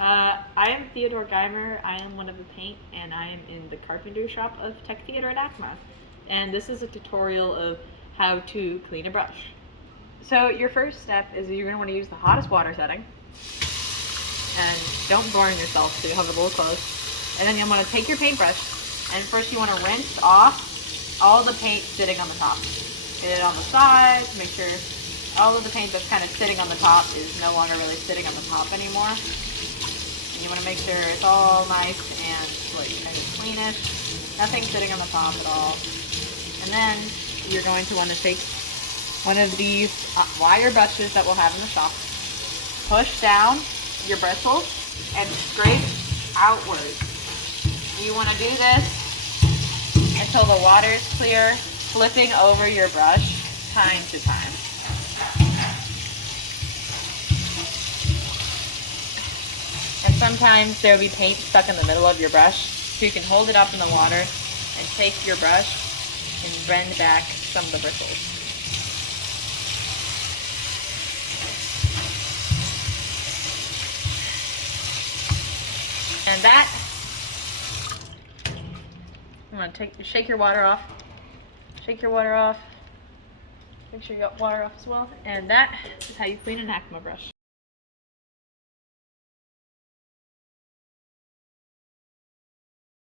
I am Theodore Geimer. I am one of the paint, and I am in the carpenter shop of Tech Theater at ACMA. And this is a tutorial of how to clean a brush. So your first step is you're going to want to use the hottest water setting. And don't burn yourself, so you have it a little close. And then you want to take your paintbrush, and first you want to rinse off all the paint sitting on the top. Get it on the sides, make sure all of the paint that's kind of sitting on the top is no longer really sitting on the top anymore. And you want to make sure it's all nice and like kind of cleanish, nothing sitting on the top at all. And then you're going to want to take one of these wire brushes that we'll have in the shop, push down your bristles and scrape outwards. You want to do this until the water is clear, flipping over your brush time to time. And sometimes there will be paint stuck in the middle of your brush, so you can hold it up in the water and take your brush and bend back some of the bristles. And that, I'm going to shake your water off. Shake your water off. Make sure you got water off as well. And that is how you clean an ACMA brush.